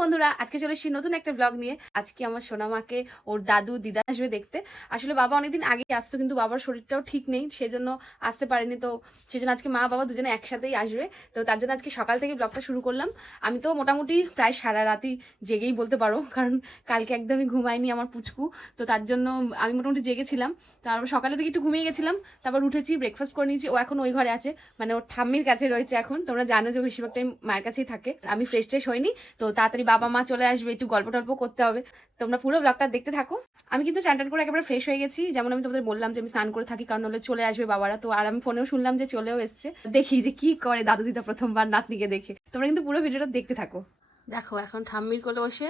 বন্ধুরা, আজকে চলে এসেছি নতুন একটা ব্লগ নিয়ে। আজকে আমার সোনামাকে ওর দাদু দিদা আসবে দেখতে। আসলে বাবা অনেকদিন আগে আসতো, কিন্তু বাবার শরীরটাও ঠিক নেই, সেজন্য আসতে পারেনি। তো সেজন্য আজকে মা বাবা দুজনে একসাথেই আসবে। তো তার জন্য আজকে সকাল থেকে ব্লগটা শুরু করলাম। আমি তো মোটামুটি প্রায় সারা রাতই জেগেই বলতে পারো, কারণ কালকে একদমই ঘুমায়নি আমার পুচকু। তো তার জন্য আমি মোটামুটি জেগেছিলাম। তারপর সকালে থেকে একটু ঘুমিয়ে গেছিলাম, তারপর উঠেছি, ব্রেকফাস্ট করে নিয়েছি। ও এখন ওই ঘরে আছে, মানে ওর ঠাম্মির কাছে রয়েছে। এখন তোমরা জানো যে বেশিরভাগ টাইম মায়ের কাছেই থাকে। আমি ফ্রেশ ট্রেশ হইনি, তো তাড়াতাড়ি বাবা মা চলে আসবে, একটু গল্প টল্প করতে হবে। তোমরা পুরো ব্লগটা দেখতে থাকো। আমি কিন্তু চান টান করে একেবারে ফ্রেশ হয়ে গেছি, যেমন আমি তোমাদের বললাম যে আমি স্নান করে থাকি, কারণ হলে চলে আসবে বাবারা। তো আর আমি ফোনেও শুনলাম যে চলেও এসছে। দেখি যে কি করে দাদু দিদা প্রথমবার নাতনিকে দেখে। তোমরা কিন্তু পুরো ভিডিওটা দেখতে থাকো। দেখো এখন ঠাম্মির কোলে বসে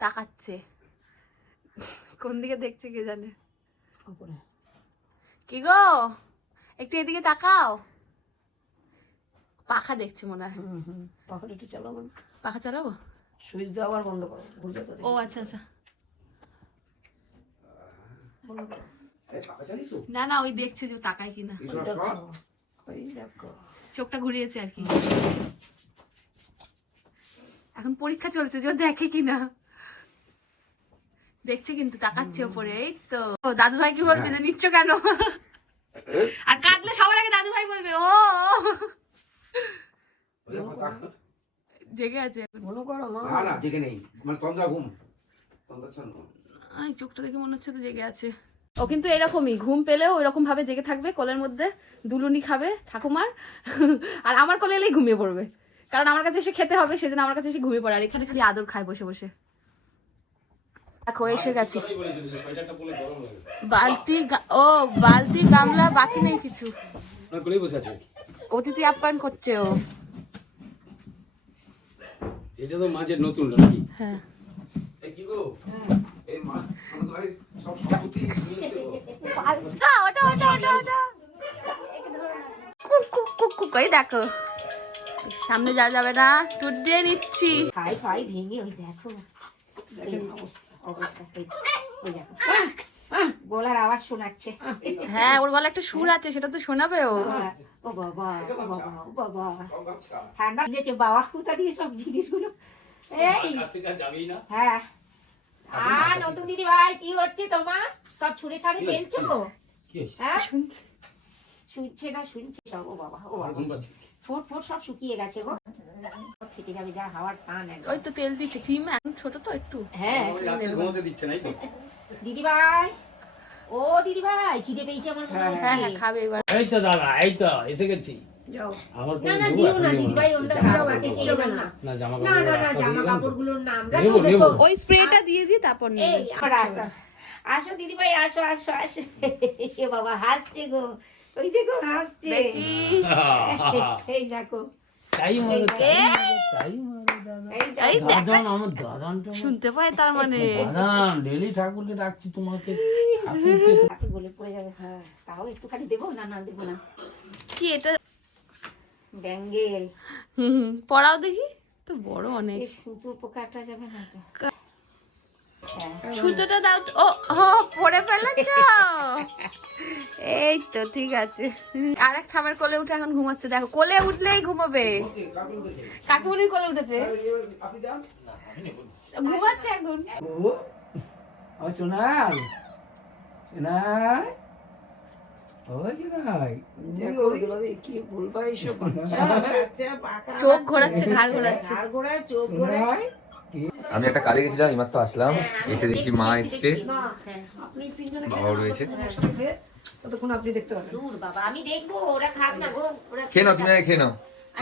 তাকাচ্ছে, কোন দিকে দেখছে কে জানে। কি গো, একটু এদিকে তাকাও। পাখা দেখছে মনে হয়। পাখাটা একটু চালাবো। পাখা চালাবো? সুইচ দেওয়া আবার বন্ধ করো। ও আচ্ছা আচ্ছা। না না, ওই দেখছে যে তাকায় কিনা, চোখটা ঘুরিয়েছে আর কি। এখন পরীক্ষা চলছে যে ও দেখে কিনা। দেখছে কিন্তু, তাকাচ্ছে ওপরে। এই তো দাদু ভাই কি বলছে যে নিচ্ছ কেন? আর কাঁদলে সবার আগে দাদু ভাই বলবে ও। জেগে আছে, মনে করো মা। না না জেগে নেই, মানে তন্দ্রা ঘুম, তন্দ্রা ছন্ন। এই চোখটা দেখে মনে হচ্ছে তো জেগে আছে। ও কিন্তু এরকমই, ঘুম পেলেও এরকম ভাবে জেগে থাকবে, কোলের মধ্যে দুলুনি খাবে ঠাকুমার, আর আমার কোলে এলেই ঘুমিয়ে পড়বে, কারণ আমার কাছে এসে খেতে হবে, সেজন্য আমার কাছে এসে ঘুমিয়ে পড়ে। আর এখানে খালি আদর খায় বসে বসে। দেখো এসে গেছে। বালতি ও বালতি গামলা বাকি নেই কিছু, অতিথি আপ্যায়ন করছে ও। এটা তো মাঝে নতুন নাকি? হ্যাঁ। এই কি গো, এই মা আমাদের সব সম্পত্তি নিয়ে এসেছো। ওটা ওটা ওটা ওটা কুক কুক কুক কুক। এই দেখো সামনে যা যাবে না, দুধ দিয়ে নিচ্ছি। খাই খাই ভেঙে ওই দেখো অবস্থা। ওই দেখো গলার আওয়াজ শোনাচ্ছে। হ্যাঁ, ওর গলা একটা সুর আছে, সেটা তো শোনাবে ও। ও বাবা ও বাবা ও বাবা, ঠান্ডা লেগেছে বাবা। কোথা দিয়ে সব জিনিসগুলো? এই হ্যাঁ। আর নতুন দিদি ভাই কি হচ্ছে তোমার? সব ছুঁড়ে ছাড়ে ফেলছো? হ্যাঁ শুনছে না, শুনছে সব। ও বাবা ও বাবা, ফোট ফোট সব শুকিয়ে গেছে গো, ফেটে যাবে যা হাওয়ার টান। ওই তো তেল দিচ্ছে, ক্রিম এখন ছোট তো একটু। হ্যাঁ ঘুমোতে দিচ্ছে নাই তো। দিদি ভাই, ও দিদি ভাই খিদে পেয়েছে আমার মনে হচ্ছে। হ্যাঁ হ্যাঁ খাবে এবার। এই তো দাদা, এই তো এসে গেছি। যাও। আমার না না দিও না দিদি ভাই, ওটা আমাকে কেউ না। না জামা না না না, কাপড় জামা কাপড়গুলোর নাম নেবো, নেবো। ওই স্প্রেটা দিয়ে দি, তারপর নে। এই আমার আসো আসো দিদি ভাই, আসো আসো আসো। এ বাবা হাসছে গো, ওই দেখো হাসছে। দেখি এই দেখো তাই মারো, তাই মারো দাদা। এই দেখ, দাদান, আমার দাদানটা শুনতে পায় তার মানে। দাদান, ডেলি ঠাকুরকে ডাকছি তোমাকে, ঠাকুরকে। হাতে গলে পড়ে যাবে। হ্যাঁ তাও একটুখানি দেবো। না না দেবো না। কি এটা? ব্যাঙ্গেল। পড়াও দেখি তো, বড় অনেক। এই সুতো পোকাটা যাবে না তো? সুতোটা দাও তো। ও ও পড়ে ফেলেছো। এই তো ঠিক আছে। আর এক ছামের কোলে উঠে এখন ঘুমাচ্ছে। দেখো কোলে উঠলেই ঘুমাবে। কাকুমনির কোলে উঠেছে, আপনি যান। ঘুমাচ্ছে এখন। ও আমার সোনাল, সোনাল, ও সোনাল, দেখো দুলাভাই কি বলবা এইসব বাচ্চা বাঁকা চোখ ঘোরাচ্ছে, ঘাড় ঘোরাচ্ছে। আর ঘোড়ায় চোখ ঘোড়ায়। আমি একটা কাজে গেছিলাম, এইমাত্র আসলাম, এসে দেখছি মা এসছে, আপনি তিনজনে বাবাও রয়েছে। ততক্ষণ আপনি দেখতে পাবেন। দূর বাবা, আমি দেখবো, ওরা খাক না গো, ওরা খেয়ে নাও, তুমি আগে খেয়ে নাও।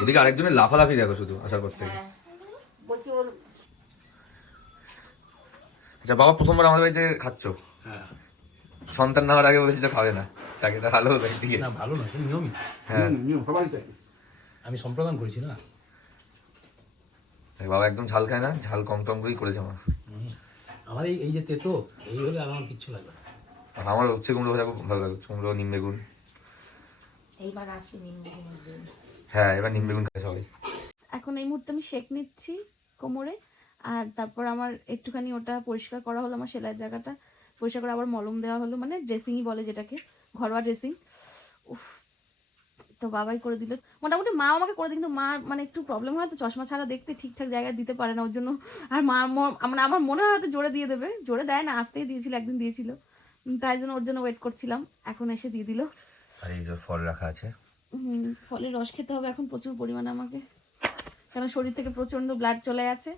ওদিকে আরেকজনের লাফালাফি দেখো শুধু আসার পর থেকে। বলছি ওর আচ্ছা বাবা, প্রথমবার আমাদের বাড়িতে খাচ্ছ? হ্যাঁ। সন্তান নেওয়ার আগে বলেছিল খাবে না, চাকরিটা ভালো হতো দিয়ে। না ভালো না, সে নিয়মই। হ্যাঁ সবাই তাই। আমি সম্প্রদান করেছি না। বাবা একদম ঝাল খায় না, ঝাল কম টম করেই করেছে আমার। আমার এই যে তেতো, এই হলে আর আমার কিচ্ছু লাগবে না। আর আমার উচ্ছে কুমড়ো ভাজা খুব ভালো লাগে, উচ্ছে কুমড়ো নিম বেগুন। এইবার আসি নিম্নদিনের দিন। হ্যাঁ এবার নিম বেগুন খায় সবাই। এখন এই মুহূর্তে আমি শেক নিচ্ছি কোমরে, আর তারপর আমার একটুখানি ওটা পরিষ্কার করা হলো, আমার সেলাইয়ের জায়গাটা পরিষ্কার করে আবার মলম দেওয়া হলো, মানে ড্রেসিংই বলে যেটাকে, ঘরোয়া ড্রেসিং। উফ তো বাবাই করে দিল। মোটামুটি মা আমাকে করে দিল, কিন্তু মা মানে একটু প্রবলেম হয় তো, চশমা ছাড়া দেখতে ঠিকঠাক জায়গায় দিতে পারে না, ওর জন্য। আর মা মানে আমার মনে হয় হয়তো জোরে দিয়ে দেবে, জোরে দেয় না, আসতেই দিয়েছিল, একদিন দিয়েছিল, তাই জন্য ওর জন্য ওয়েট করছিলাম, এখন এসে দিয়ে দিল। আর এই যে ফল রাখা আছে। ফলের রস খেতে হবে এখন প্রচুর পরিমাণে আমাকে, কারণ শরীর থেকে প্রচন্ড ব্লাড চলে আছে,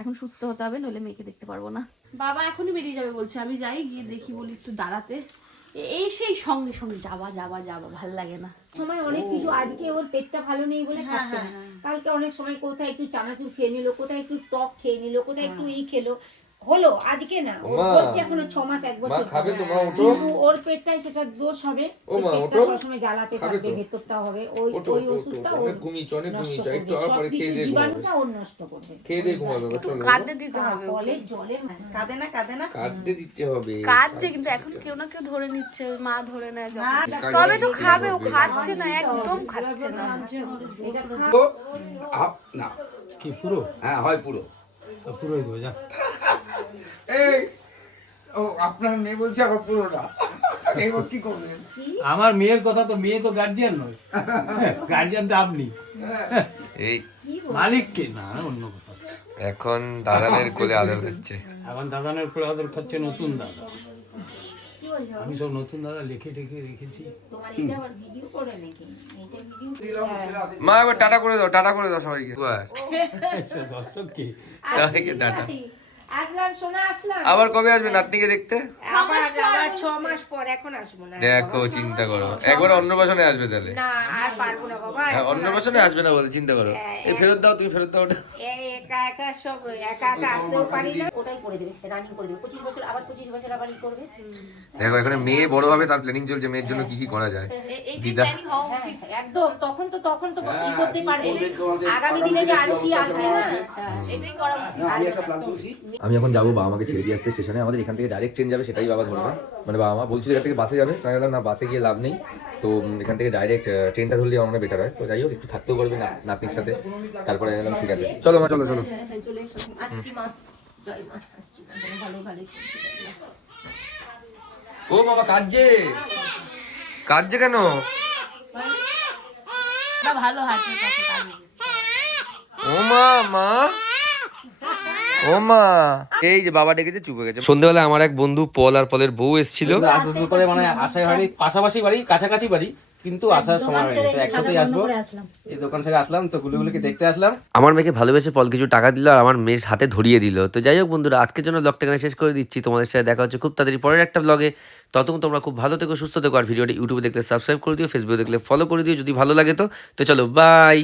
এখন সুস্থ হতে হবে, নইলে মেয়েকে দেখতে পারবো না। বাবা এখনই বেরিয়ে যাবে বলছে, আমি যাই, গিয়ে দেখি, বলি একটু দাঁড়াতে, এই সেই সঙ্গে সঙ্গে যাবা ভাল লাগে না। সময় অনেক কিছু, আজকে ওর পেটটা ভালো নেই বলে খাচ্ছে না, কালকে অনেক সময় কোথায় একটু চানাচুর খেয়ে নিল, কোথায় একটু টক খেয়ে নিল, কোথায় একটু খেলো, হলো আজকে না, ও বলছে এখনো 6 মাস 1 বছর খাবে তো মা, ওঠো। কিন্তু ওর পেটটাই সেটা দোষ হবে, ও মা, পেটটা ওঠো। সবসময় জ্বালাতে থাকবে, ভেতরটা হবে ওই ওই ওষুধটা ওর অনেক ঘুমিয়েছ, অনেক নষ্ট ঘুমিয়েছ, একটু করবে, আর পরে খেয়ে সবকিছু দিয়ে ঘুমাবে, জীবাণুটা ওর নষ্ট করবে। খেয়ে দিয়ে ঘুমাবে। একটু কাঁদতে দিতে হবে, কলের জলে কাঁদতে দিতে হবে। কাঁদছে, কিন্তু এখন কেউ না কেউ ধরে নিচ্ছে, ওই মা ধরে নেয় যখন। তবে তো খাবে, ও খাচ্ছে না, একদম খাচ্ছে না। এটা খা। তো না, কি পুরো? হ্যাঁ হয় পুরো। তো পুরোই দেবো, যা। এই ও আপনার মেয়ে বলছে আবার পুরো না, এবার কি করবেন? আমার মেয়ের কথা তো, মেয়ে তো গার্জিয়ান নয়, গার্জিয়ান তো আপনি, এই মালিককে না, অন্য কথা। এখন দাদানের কোলে আদর খাচ্ছে। এখন দাদানের উপরে আদর খাচ্ছে নতুন দাদা, কি বলছো? আমি সব নতুন দাদা লিখে টেখে রেখেছি। তোমার এটা আবার ভিডিও করে নাকি? এটা ভিডিও মা এবার টাটা করে দাও, টাটা করে দাও সবাইকে। সে দর্শককে সবাইকে টাটা। আসলাম, সোনা আসলাম। আবার কবে আসবে নাতনিকে দেখতে? আবার 6 মাস পর, এখন আসবো না। দেখো চিন্তা করো, একবার অন্নপ্রাশনে আসবে তাহলে। না আর পারবো না বাবা। হ্যাঁ, অন্নপ্রাশনে আসবে না বলে চিন্তা করো। এই ফেরত দাও, তুমি ফেরত দাও ওটা। এই একা একা সব একা একা আসতেও পারি না, ওটাই করে দেবে, রানিং করে দেবে। 25 বছর আবার 25 বছর আবার করবে। দেখো এখানে মেয়ে বড় হবে, তার প্ল্যানিং চলছে মেয়ের জন্য কি কি করা যায়। দিদা একদম তখন তো ই করতে পারবে, আগামী দিনে যে আরো কি আসবে না, এটাই করা উচিত। আমি একটা প্ল্যান করছি। আমি এখন যাবো বাবা মাকে ছেড়ে দিয়ে আসতে স্টেশনে। আমাদের এখান থেকে ডাইরেক্ট ট্রেন যাবে, সেটাই বাবা ধরবে। মানে বাবা মা বলছিল এখান থেকে বাসে যাবে, তাই বললাম না, বাসে গিয়ে লাভ নেই, তো এখান থেকে ডাইরেক্ট ট্রেনটা ধরলে আমার মনে বেটার হয়। তো যাই হোক, একটু থাকতেও পারবে না নাতনির সাথে। তারপরে আমি বললাম ঠিক আছে, চলো মা, চলো চলো। চলে এসো। আসছি মা, জয় মা, আসছি মা, ভালো ভালো। ও বাবা কাঁদছে, কাঁদছে কেন? ভালো হাঁটতে কাছে কাঁদবে। ও মা, মা, ও মা। এই যে বাবা ডেকেছে, চুপ হয়ে গেছে। সন্ধ্যাবেলা আমার এক বন্ধু পল আর পলের বউ এসেছিল। করে মানে আসাই হয়নি, পাশাপাশি বাড়ি, কাছাকাছি বাড়ি, কিন্তু আসার সময় হয়নি, তো একসাথেই আসবো। এই দোকান থেকে আসলাম, তো গুলিগুলিকে দেখতে আসলাম। আমার মেয়েকে ভালোবেসে পল কিছু টাকা দিল আর আমার মেয়ের হাতে ধরিয়ে দিল। তো যাই হোক বন্ধুরা, আজকের জন্য ব্লগটা এখানে শেষ করে দিচ্ছি। তোমাদের সাথে দেখা হচ্ছে খুব তাড়াতাড়ি পরের একটা ব্লগে। ততক্ষণ তোমরা খুব ভালো থেকো, সুস্থ থেকো। আর ভিডিওটি ইউটিউবে দেখলে সাবস্ক্রাইব করে দিও, ফেসবুকে দেখলে ফলো করে দিও যদি ভালো লাগে। তো চলো, বাই।